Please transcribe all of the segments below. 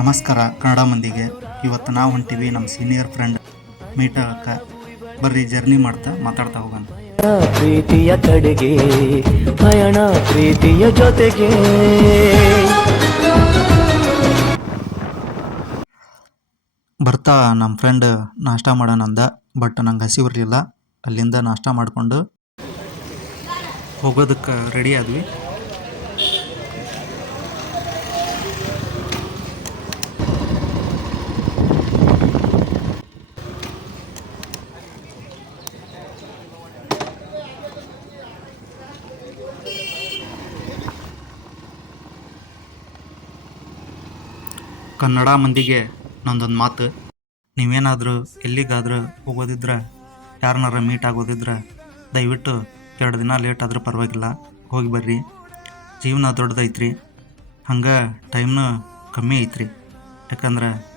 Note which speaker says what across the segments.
Speaker 1: ನಮಸ್ಕಾರ ಕನ್ನಡ ಮಂದಿಗೆ. ಇವತ್ತು ನಾವು ಹೊಂಟಿವಿ ನಮ್ಮ ಸೀನಿಯರ್ ಫ್ರೆಂಡ್ ಮೀಟ್ ಆಗಕ್ಕೆ ಬರ್ರಿ ಜರ್ನಿ ಮಾಡ್ತಾ ಮಾತಾಡ್ತಾ ಹೋಗೋಣ.
Speaker 2: ಪ್ರೀತಿಯ ಕಡೆಗೆ ಪಯಣ ಪ್ರೀತಿಯ ಜೊತೆಗೆ.
Speaker 1: ಬರ್ತಾ ನಮ್ಮ ಫ್ರೆಂಡ್ ನಾಷ್ಟ ಮಾಡೋಣ ಅಂದ ಬಟ್ ನಂಗೆ ಹಸಿ ಬರಲಿಲ್ಲ. ಅಲ್ಲಿಂದ ನಾಷ್ಟ ಮಾಡಿಕೊಂಡು ಹೋಗೋದಕ್ಕೆ ರೆಡಿ ಆದ್ವಿ. ಕನ್ನಡ ಮಂದಿಗೆ ನಂದೊಂದು ಮಾತು. ನೀವೇನಾದರೂ ಎಲ್ಲಿಗಾದರೂ ಹೋಗೋದಿದ್ರೆ, ಯಾರನ್ನಾರ ಮೀಟ್ ಆಗೋದಿದ್ರೆ, ದಯವಿಟ್ಟು ಎರಡು ದಿನ ಲೇಟ್ ಆದರೂ ಪರವಾಗಿಲ್ಲ, ಹೋಗಿ ಬರ್ರಿ. ಜೀವನ ದೊಡ್ಡದೈತ್ರಿ. ಹಂಗೆ ಟೈಮ್ನು ಕಮ್ಮಿ ಐತ್ರಿ. ಯಾಕಂದ್ರೆ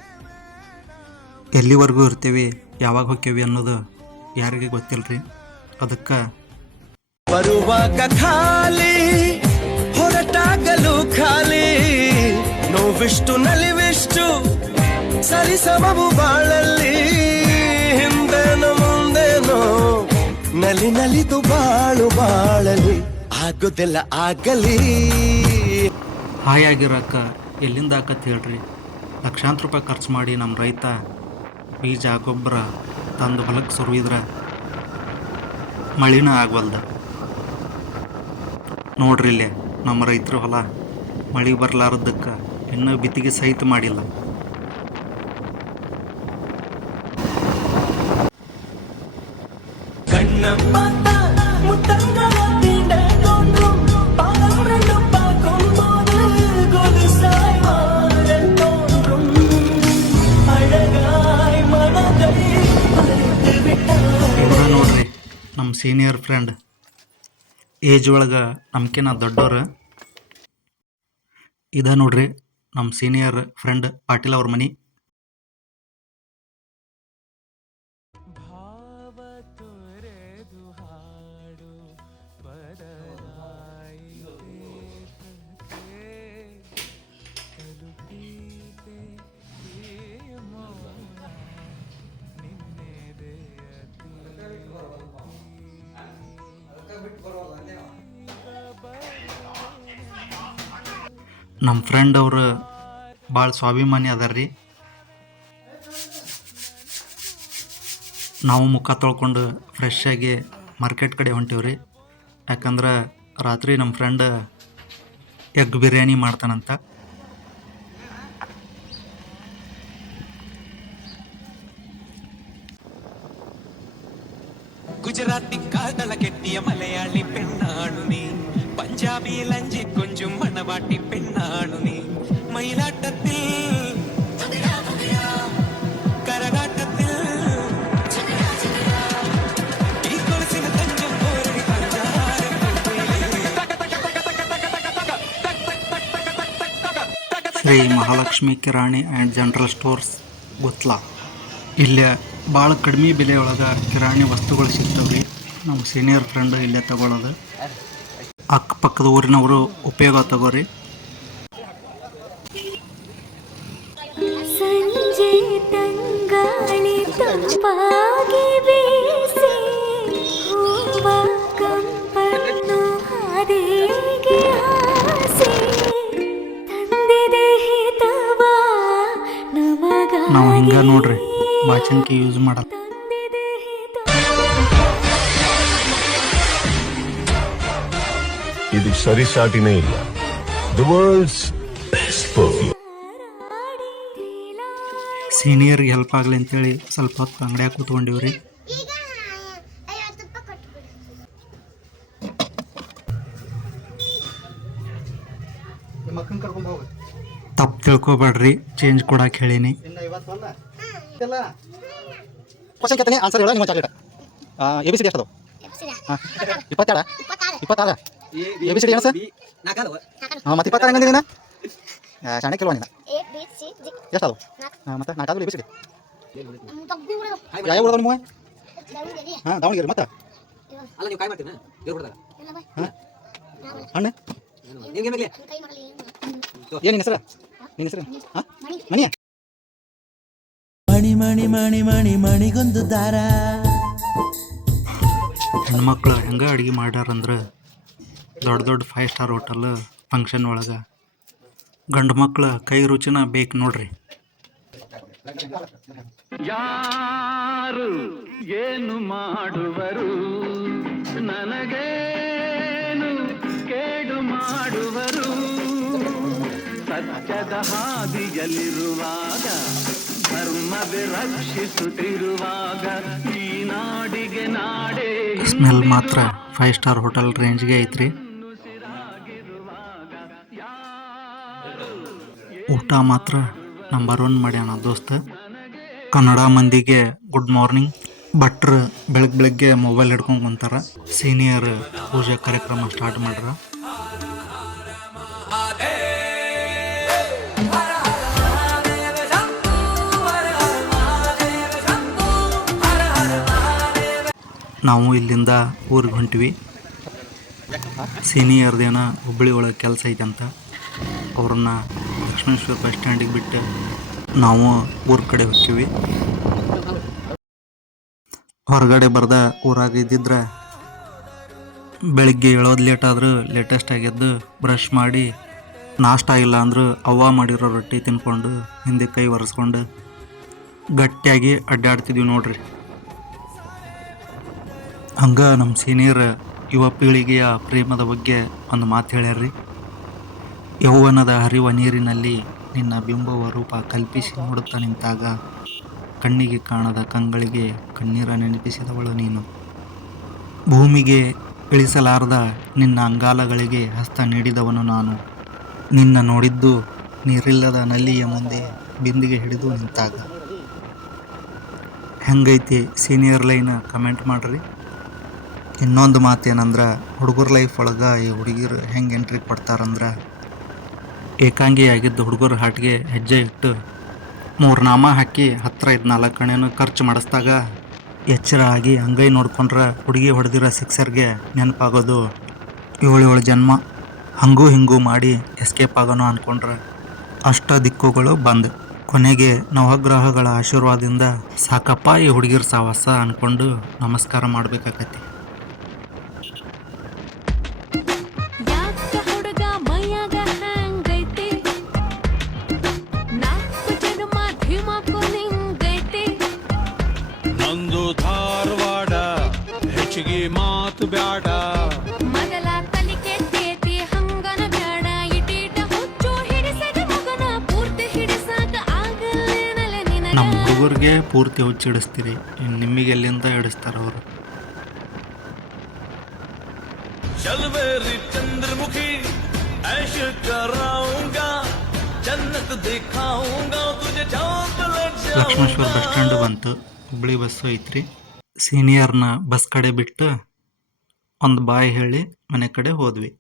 Speaker 1: ಎಲ್ಲಿವರೆಗೂ ಇರ್ತೀವಿ, ಯಾವಾಗ ಹೋಗ್ತೀವಿ ಅನ್ನೋದು ಯಾರಿಗೆ ಗೊತ್ತಿಲ್ಲ ರೀ ಅದಕ್ಕೆ
Speaker 2: ಬರುವಾಗ ಖಾಲಿ, ಹೊರಟಾಗಲು ಖಾಲಿ ನೋವಿಷ್ಟು, ನಲಿವಿಷ್ಟು ಸರಿಸಮವು ಬಾಳಲ್ಲಿ. ಹಿಂದೆನೋ, ಮುಂದೆನೋ ನಲಿ ನಲಿದು ಬಾಳು ಬಾಳಲಿ ಆಗುದೆಲ್ಲ ಆಗಲಿ.
Speaker 1: ಹಾಯಾಗಿರಕ್ಕ ಎಲ್ಲಿಂದ ಆಕತ್ ಹೇಳ್ರಿ? ಲಕ್ಷಾಂತರ ರೂಪಾಯಿ ಖರ್ಚು ಮಾಡಿ ನಮ್ಮ ರೈತ ಬೀಜ, ಗೊಬ್ಬರ ತಂದು ಹೊಲಕ್ಕೆ ಸುರಿದ್ರೆ ಮಳಿನ ಆಗವಲ್ದ. ನೋಡ್ರಿ ಇಲ್ಲಿ, ನಮ್ಮ ರೈತರು ಹೊಲ ಮಳೆ ಬರಲಾರದಕ್ಕೆ ಇನ್ನೂ ಬಿತ್ತಿಗೆ ಸಹಿತ ಮಾಡಿಲ್ಲ. ಇವ್ರ ನೋಡ್ರಿ ನಮ್ಮ ಸೀನಿಯರ್ ಫ್ರೆಂಡ್ ಏಜ್ ಒಳಗೆ ನಮ್ಕಿನ ದೊಡ್ಡವ್ರು. ಇದ ನೋಡ್ರಿ ನಮ್ಮ ಸೀನಿಯರ್ ಫ್ರೆಂಡ್ ಪಾಟೀಲ್ ಅವ್ರ ಮನಿ ನಮ್ಮ ಫ್ರೆಂಡ್ ಅವರು ಭಾಳ ಸ್ವಾಭಿಮಾನಿ ಅದಾರ ನಾವು ಮುಖ ತೊಳ್ಕೊಂಡು ಫ್ರೆಶ್ ಆಗಿ ಮಾರ್ಕೆಟ್ ಕಡೆ ಹೊಂಟೀವ್ರಿ. ಯಾಕಂದ್ರೆ ರಾತ್ರಿ ನಮ್ಮ ಫ್ರೆಂಡ್ ಎಗ್ ಬಿರಿಯಾನಿ ಮಾಡ್ತಾನಂತ.
Speaker 3: പഞ്ചാബി ലഞ്ചി കൊഞ്ചും മണവാട്ടി പെണ്ണാണു നീ മയിലാട്ടത്തിൽ കരകാട്ടത്തിൽ ഈ കൊലുസിന് തഞ്ചം പോരടി പഞ്ചാരം
Speaker 1: ಶ್ರೀ ಮಹಾಲಕ್ಷ್ಮಿ ಕಿರಾಣಿ ಆ್ಯಂಡ್ ಜನರಲ್ ಸ್ಟೋರ್ಸ್ ಗೊತ್ತಲ ಇಲ್ಲೇ ಭಾಳ ಕಡಿಮೆ ಬೆಲೆಯೊಳಗೆ ಕಿರಾಣಿ ವಸ್ತುಗಳು ಸಿಗ್ತಾವ್ರಿ ನಮ್ಮ ಸೀನಿಯರ್ ಫ್ರೆಂಡ್ ಇಲ್ಲೇ ತಗೊಳ್ಳೋದು ಅಕ್ಕಪಕ್ಕದ ಊರಿನವರು ಉಪಯೋಗ ತಗೋರಿ.
Speaker 4: ಸಂಜೆ ತಂಗಾಳಿ ತಂಪಾಗಿ ಬೀಸಿ ಹೂವ ಕಂಪನ್ನು ಹಾದಿಗೆ ಹಾಸಿ ತಂದಿದೆ ಹಿತವ ನಮಗಾಗಿ
Speaker 1: ನಾವು ಹಿಂಗ ನೋಡ್ರಿ ಬಾಚನ್ಕಿ ಯೂಸ್ ಮಾಡಲ್ಲ.
Speaker 5: ಸರಿಸಾಟಿನೇ ಇಲ್ಲ. ದ ವರ್ಲ್ಡ್ಸ್ ಬೆಸ್ಟ್ ಪರ್ಫ್ಯೂಮ್
Speaker 1: ಸೀನಿಯರ್ಗೆ ಹೆಲ್ಪ್ ಆಗಲಿ ಅಂತೇಳಿ ಸ್ವಲ್ಪ ಹೊತ್ತು ಅಂಗಡಿಯಾಗ ಕೂತ್ಕೊಂಡಿವ್ರಿ. ತಪ್ಪು ತಿಳ್ಕೊಬೇಡ್ರಿ ಚೇಂಜ್ ಕೊಡಕ್ಕೆ ಹೇಳೀನಿ.
Speaker 6: ಕ್ವಶನ್ ಕೇಳ್ತಾನೆ ಆನ್ಸರ್ ಹೇಳ ನಿಮ್ಮ chocolate A B C D ಎಷ್ಟು ಹಾಂ ಇಪ್ಪತ್ತೆರಡ?
Speaker 7: ಇಪ್ಪತ್ತಾರು.
Speaker 6: ಇಪ್ಪತ್ತಾರ? ಎ ಬಿ ಸಿ ಡಿ ಏನು ಸರ್? ಹಾಂ ಮತ್ತೆ ಇಪ್ಪತ್ತಾರ ಹಂಗಂದಿನ ಶಾಣೆ ಕೆಲವ ನೀನು.
Speaker 7: ಎ ಬಿ ಸಿ ಜಿ
Speaker 6: ಎಷ್ಟು ಅದು ಹಾಂ ಮತ್ತೆ ನಾಲ್ಕಾದ್ರು ಎ ಬಿ ಸಿ ಡಿ. ಯಾವ ಊರದ ನಿಮ್ಮ
Speaker 7: ದಾವಣಗೆರೆ.
Speaker 6: ಹಾಂ ದಾವಣಗೆರೆ ಮತ್ತೆ?
Speaker 8: ಅಲ್ಲ ನೀವು ಕಾಯಿ ಮಾಡ್ತೀನ ದೇವ್ರು
Speaker 7: ಬಾಯ್.
Speaker 6: ಹಾಂ. ಹಣ್ಣು?
Speaker 8: ನಿಮ್ಗೆ ಬೇಕಲಿ
Speaker 7: ಕೈ ಮಾಡಲಿ
Speaker 6: ಏನು ಹೆಸರು? ನಿನ್ನ ಹೆಸರು? ಹಾಂ? ಮಣಿಯ
Speaker 2: ಮಣಿ ಮಣಿ ಮಣಿ ಮಣಿ ಮಣಿಗೊಂದು ದಾರ.
Speaker 1: ಹೆಣ್ಮಕ್ಳು ಹೆಂಗೆ ಅಡುಗೆ ಮಾಡ್ಯಾರಂದ್ರೆ ದೊಡ್ಡ ದೊಡ್ಡ ಫೈವ್ ಸ್ಟಾರ್ ಹೋಟೆಲ್ ಫಂಕ್ಷನ್ ಒಳಗೆ. ಗಂಡು ಮಕ್ಳು ಕೈ ರುಚಿನ ಬೇಕು ನೋಡ್ರಿ.
Speaker 9: ಯಾರು ಏನು ಮಾಡುವರು? ನನಗೆ ಕೇಡು ಮಾಡುವರು? ಸತ್ಯದ ಹಾದಿಯಲ್ಲಿರುವಾಗ ಧರ್ಮವೇ ರಕ್ಷಿಸುತ್ತಿರುವಾಗ ಈ ನಾಡಿಗೆ ನಾಡೇ
Speaker 1: ಸ್ಮೆಲ್ ಮಾತ್ರ ಫೈವ್ ಸ್ಟಾರ್ ಹೋಟೆಲ್ ರೇಂಜ್ಗೆ ಐತ್ರಿ. ಊಟ ಮಾತ್ರ ನಂಬರ್ ಒನ್ ಮಾಡ್ಯಾನ ದೋಸ್ತ. ಕನ್ನಡ ಮಂದಿಗೆ ಗುಡ್ ಮಾರ್ನಿಂಗ್ ಭಟ್ರು ಬೆಳಗ್ಗೆ ಬೆಳಗ್ಗೆ ಮೊಬೈಲ್ ಹಿಡ್ಕೊಂಡು ಕುಂತಾರ ಸೀನಿಯರ್ ಪೂಜಾ ಕಾರ್ಯಕ್ರಮ ಸ್ಟಾರ್ಟ್ ಮಾಡ್ರ. ನಾವು ಇಲ್ಲಿಂದ ಊರಿಗೆ ಹೊಂಟಿವಿ. ಸೀನಿಯರ್ದೇನ ಹುಬ್ಬಳ್ಳಿ ಒಳಗೆ ಕೆಲಸ ಐತೆ ಅಂತ. ಅವ್ರನ್ನ ಲಕ್ಷ್ಮೇಶ್ವರ ಬಸ್ ಸ್ಟ್ಯಾಂಡಿಗೆ ಬಿಟ್ಟು ನಾವು ಊರ ಕಡೆ ಹೋಗ್ತೀವಿ. ಹೊರಗಡೆ ಬರ್ದ ಊರಾಗ ಇದ್ದಿದ್ರೆ ಬೆಳಿಗ್ಗೆ ಏಳೋದು ಲೇಟ್ ಆದರೂ ಲೇಟೆಸ್ಟ್ ಆಗಿದ್ದು ಬ್ರಷ್ ಮಾಡಿ ನಾಷ್ಟ ಇಲ್ಲ ಅಂದರೂ ಅವ್ವ ಮಾಡಿರೋ ರೊಟ್ಟಿ ತಿನ್ಕೊಂಡು ಹಿಂದೆ ಕೈ ಒರೆಸ್ಕೊಂಡು ಗಟ್ಟಿಯಾಗಿ ಅಡ್ಡಾಡ್ತಿದ್ವಿ ನೋಡ್ರಿ. ಹಂಗೆ ನಮ್ಮ ಸೀನಿಯರ್ ಯುವ ಪೀಳಿಗೆಯ ಪ್ರೇಮದ ಬಗ್ಗೆ ಒಂದು ಮಾತು ಹೇಳ್ಯಾರ್ರಿ. ಯೌವನದ ಹರಿವ ನೀರಿನಲ್ಲಿ ನಿನ್ನ ಬಿಂಬವ ರೂಪ ಕಲ್ಪಿಸಿ ನೋಡುತ್ತಾ ನಿಂತಾಗ ಕಣ್ಣಿಗೆ ಕಾಣದ ಕಂಗಳಿಗೆ ಕಣ್ಣೀರ ನೆನಪಿಸಿದವಳು ನೀನು. ಭೂಮಿಗೆ ಇಳಿಸಲಾರದ ನಿನ್ನ ಅಂಗಾಲಗಳಿಗೆ ಹಸ್ತ ನೀಡಿದವನು ನಾನು. ನಿನ್ನ ನೋಡಿದ್ದು ನೀರಿಲ್ಲದ ನಲ್ಲಿಯ ಮುಂದೆ ಬಿಂದಿಗೆ ಹಿಡಿದು ನಿಂತಾಗ. ಹೆಂಗೈತಿ ಸೀನಿಯರ್ ಲೈನ್ ಕಮೆಂಟ್ ಮಾಡ್ರಿ. ಇನ್ನೊಂದು ಮಾತೇನಂದ್ರೆ, ಹುಡುಗರ ಲೈಫ್ ಒಳಗೆ ಈ ಹುಡುಗಿರು ಹೆಂಗೆ ಎಂಟ್ರಿ ಕೊಡ್ತಾರಂದ್ರೆ ಏಕಾಂಗಿ ಆಗಿದ್ದ ಹುಡುಗರ ಹಾಟಿಗೆ ಹೆಜ್ಜೆ ಇಟ್ಟು ಮೂರು ನಾಮ ಹಾಕಿ ಹತ್ತಿರ ಇದ್ದು ನಾಲ್ಕು ಕಣೆನೂ ಖರ್ಚು ಮಾಡಿಸ್ದಾಗ ಎಚ್ಚರ ಆಗಿ ಅಂಗೈ ನೋಡ್ಕೊಂಡ್ರೆ ಹುಡುಗಿ ಹೊಡೆದಿರೋ ಸಿಕ್ಸರ್ಗೆ ನೆನಪಾಗೋದು ಏಳು ಏಳು ಜನ್ಮ. ಹಂಗೂ ಹಿಂಗೂ ಮಾಡಿ ಎಸ್ಕೇಪ್ ಆಗೋಣ ಅಂದ್ಕೊಂಡ್ರೆ ಅಷ್ಟ ದಿಕ್ಕುಗಳು ಬಂದ್. ಕೊನೆಗೆ ನವಗ್ರಹಗಳ ಆಶೀರ್ವಾದದಿಂದ ಸಾಕಪ್ಪ ಈ ಹುಡುಗಿರ ಸಾವಾಸ ಅಂದ್ಕೊಂಡು ನಮಸ್ಕಾರ ಮಾಡ್ಬೇಕಾಕತಿ. ನಮ್ಮ ಹುಡುಗರಿಗೆ ಪೂರ್ತಿ ಹುಚ್ಚಿಡಿಸ್ತೀರಿ ಇನ್ನು ನಿಮಗೆ ಎಲ್ಲಿಂದ ಹಿಡಿಸ್ತಾರೆ ಅವರು
Speaker 2: चलवेरी चंद्रमुखी ऐश कराऊंगा जन्नत दिखाऊंगा तुझे चांद
Speaker 1: ಲಕ್ಷ್ಮೇಶ್ವರ ಬಸ್ ಸ್ಟ್ಯಾಂಡ್ ಬಂತು ಹುಬ್ಳಿ ಬಸ್ಸು ಐತ್ರಿ ಸೀನಿಯರ್ನ ಬಸ್ ಕಡೆ ಬಿಟ್ಟು ಒಂದು ಬಾಯ್ ಹೇಳಿ ಮನೆ ಕಡೆ ಹೋದ್ವಿ